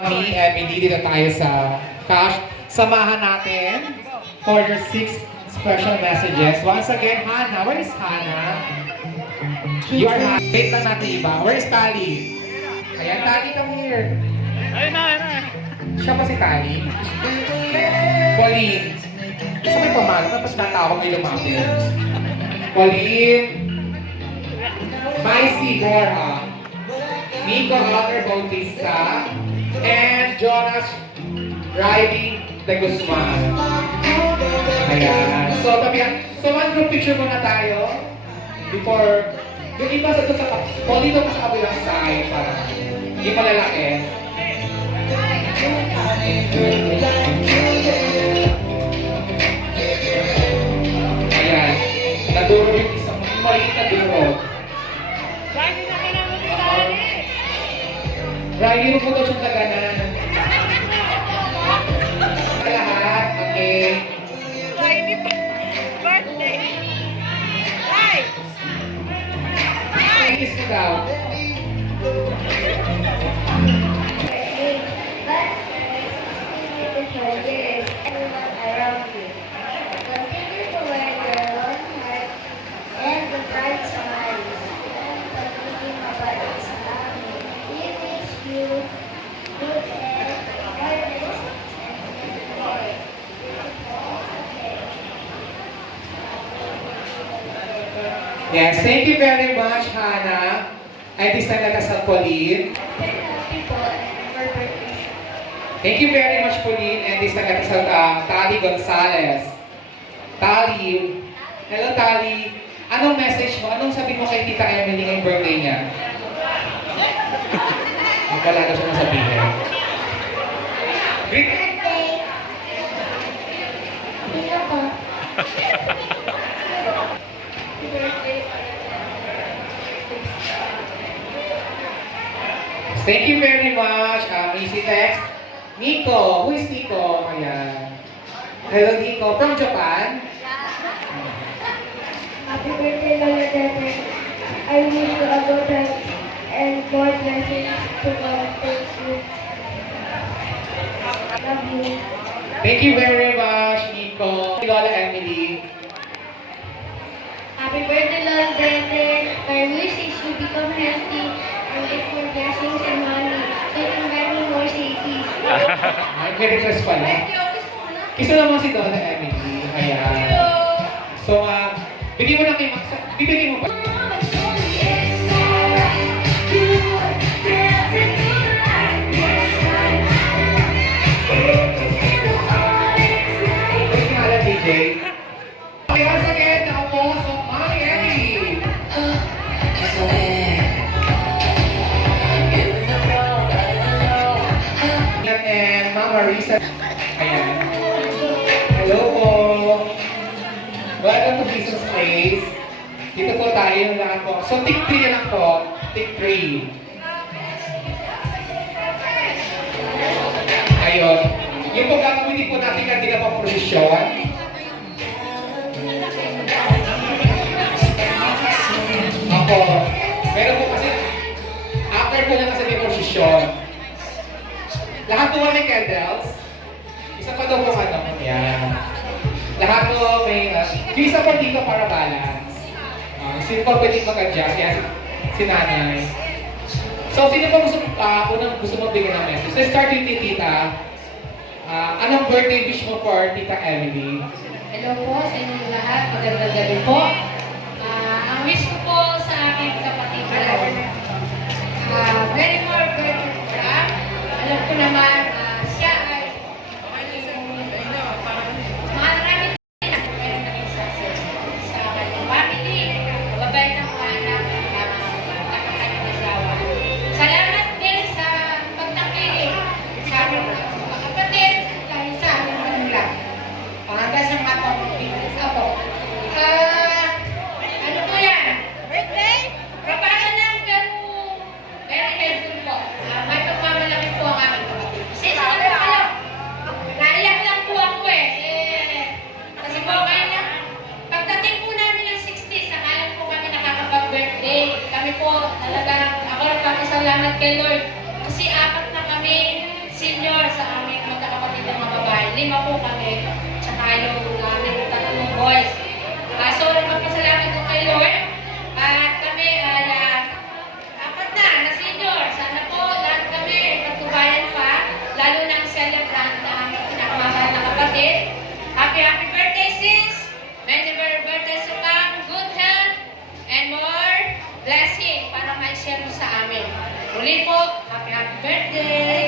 Me and Mindy, dito tayo sa Cash. Samahan natin for your 6 special messages. Once again, Hannah. Where is Hannah? You are Hannah. Wait lang natin iba. Where is Tali? Ayan, Tali, come here. Ayun na. Siya pa si Tali. Pauline. Gusto ko yung pamalo. Tapos natawag may lumapit. Pauline. Maisy Borja. Nico Alter Bautista. And Jonas Riley de Guzman. Ayan. So, one group picture muna tayo. Before, yung iba sa ito sa dito pa sa kabilang side para hindi malalaki. Ayan. Naduro yung isang maliit na duro. Riley, huwag mo daw siyang taganan. Lahat, okay. Riley, birthday. Hi! Kiss mo daw. Everyone around you. Continue to wear your own heart and the bright smiles. And pagiging mabait sa amin. We wish you good health, happiness, and joy. Yes, thank you very much, Hannah. Ay, this time nagasal Pauline. Happy po and for birthday. Thank you very much, Pauline. And this time nagasal Tali Gonzalez. Tali. Hello, Tali. Anong message mo? Anong sabi mo kay Tita Emily ngayong birthday niya? Wala na siya masabihin. Greet. Birthday! Dito po. Happy birthday. Thank you very much, Easy Text. Nico. Who is Nico? Ayan. Hello, Nico. From Japan? Happy birthday, Lola Dede. I wish you a good health and more blessings to come. Thank you. Love you. Thank you very much, Nico. Lola Emily. Happy birthday, Lola Dede. My wish is you become healthy and get more blessings and money. So you can buy me more cities. Ay, may request pala. Kiss naman si Lola Emily. Ayan. So, bigyan mo na kay Max. Bibigyan mo ba? Ay, kala, DJ. Okay, once again, ako sa Mami Emily. And Ma'am Marisa. Ayan. Hello po. Welcome to Business Place. Dito po tayo yung lahat po. So, tick 3 na lang po. Tick 3. Ayun. Yung po gagawin po natin kanina pa posisyon. Ako. Meron po kasi, after ko lang kasi may posisyon. Lahat po may candles. Isa pa daw po yan. Lahat po may, yung isa po dito para balance. Sino po pwede mag-adjust? Yan, si nanay. So, sino po unang gusto mo bigyan ng message? So, start with Tita. Anong birthday wish mo for Tita Emily? Hello po sa inyo lahat. Magandang gabi po. Ang wish ko po sa aking kapatid ko, very more birthday po. Alam ko naman, siya ay marami din ang naging success sa kanyang family, mababait ng anak, nakakanyang asawa. Salamat din sa pagtakilig sa aming mga kapatid, kahit sa aming manulang. Hanggang sa mga pamilya ako. Ano po yan? Birthday? Kapalan lang ganun. Very helpful po. May pagmamalaki po ang aming kapatid.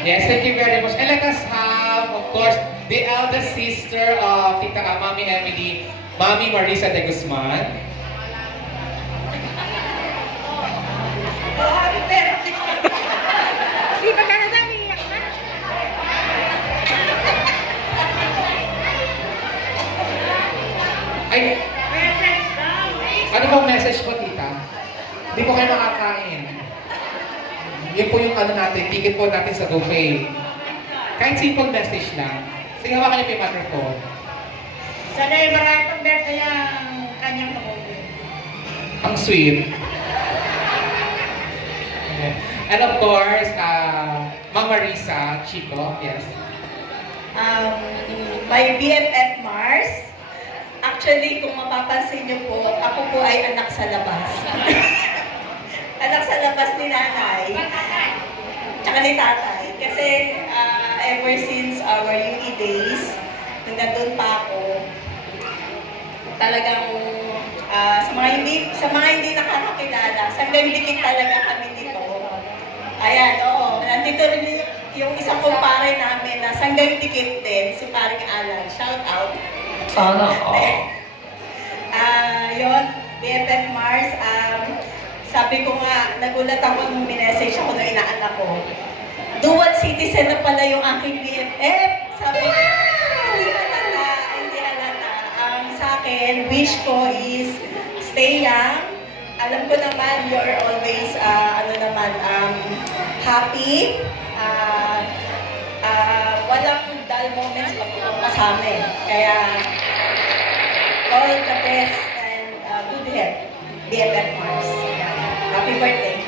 Yes, thank you very much. And let us have, of course, the eldest sister of Tita Mami Emily, Mami Marisa de Guzman. Oh, happy birthday! Di ba ka na iyak na? Ay, Message daw. ano bang message po, Tita? Hindi po kayo makakain. Yun po yung ano natin, ticket po natin sa buffet. Kahit simple message lang. Sige, hawakan niyo po yung microphone. Sana ay marami pang birthday ang kanyang kapatid. Ang sweet. Okay. And of course, Ma'am Marisa, Chico, yes. My BFF Mars. Actually, kung mapapansin niyo po, ako po ay anak sa labas. Anak sa labas ni nanay. Tsaka ni tatay. Kasi ever since our UE days, nung nandun pa ako, talagang sa mga hindi nakakakilala, sanggang dikit talaga kami dito. Ayan, oo. Nandito rin yung isang kumpare namin na sanggang dikit din, si Paring Alan. Shout out. Sana Yun, BFF Mars, sabi ko nga, nagulat ako nung minessage ako nung inaanak ko. Dual citizen na pala yung aking BFF. Sabi ko, hindi halata. Sa akin, wish ko is stay young. Alam ko naman, you're always, happy. Walang dull moments pag kasama eh. Kaya, all the best and good health, BFF Mars. Happy birthday.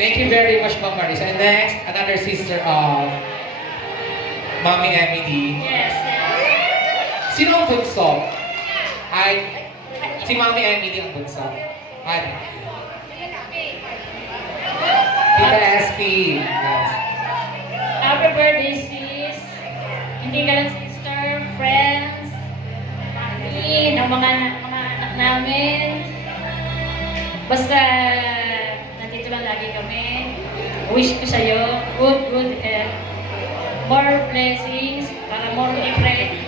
Thank you very much, Ma'am Marisa. And next, another sister of Mami Emily. Yes, yes. Sino ang bunso? Ay, si Mami Emily ang bunso. Ay, Tita SP. Yes. Happy birthday, sis. Hindi ka lang sister, friends, family, ng mga anak namin. Basta, nandito lang lagi kami. Wish ko sa'yo, good health. More blessings, para more libre.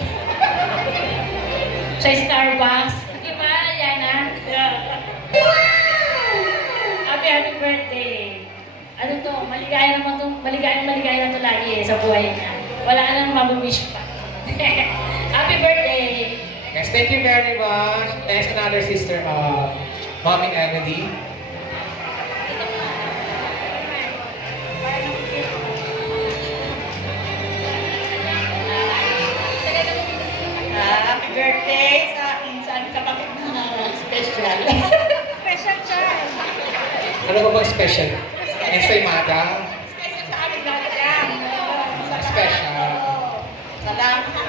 Sa Starbucks. Di ba, Yana? Happy birthday. Ano to, maligaya na to lagi sa buhay niya. Wala ka nang mabuwish pa. Happy birthday! Yes, thank you very much. Next, another sister of Mami Emily. Happy birthday sa akin, sa aking kapatid na special. Special child. Ano ba bang special? Ensaymada? Special sa akin talaga. Special. Salamat.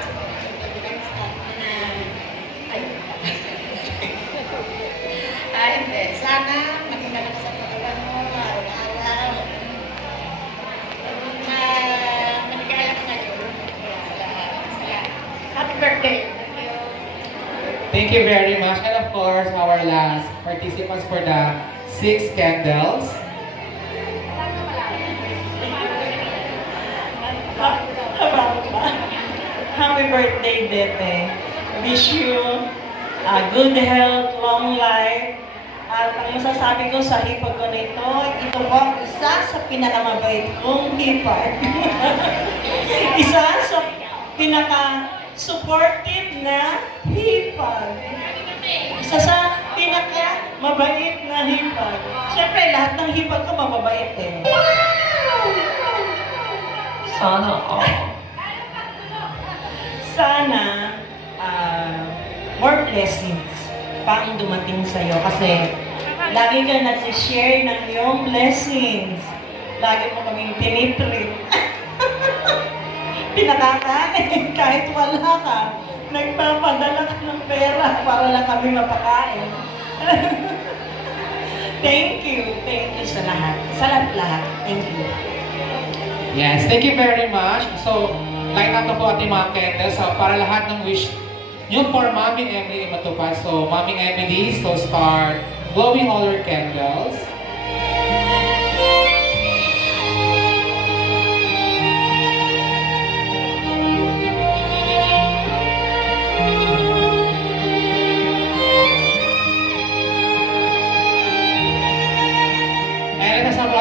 Hindi. Sana maging ka sa pagkawan mo, araw-araw. Maligaya ka ngayon. Happy birthday. Thank you very much. And of course, our last participants for the 6 candles. Happy birthday, Bete. Wish you good health, long life. At ang masasabi ko sa hipag ko nito, ito po ang isa sa pinakamabait kong hipag. Isa sa pinaka-supportive na hipag. Isa sa pinaka-mabait na hipag. Siyempre, lahat ng hipag ko mababait eh. Sana Sana more blessings pa ang dumating sa'yo kasi lagi ka nag-share ng iyong blessings. Lagi mo kaming tinitreat. Pinakakain kahit wala ka. Nagpapadala ka ng pera para lang kami mapakain. Thank you sa lahat. Sa lahat. Thank you. Yes, thank you very much. So, light up na po ating mga candles. So, para lahat ng wish yung for Mami Emily ay matupad. So, Mami Emily, so start blowing all your candles.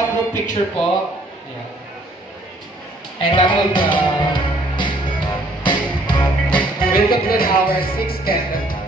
group picture po. Ayan. And that will conclude our 6th candle.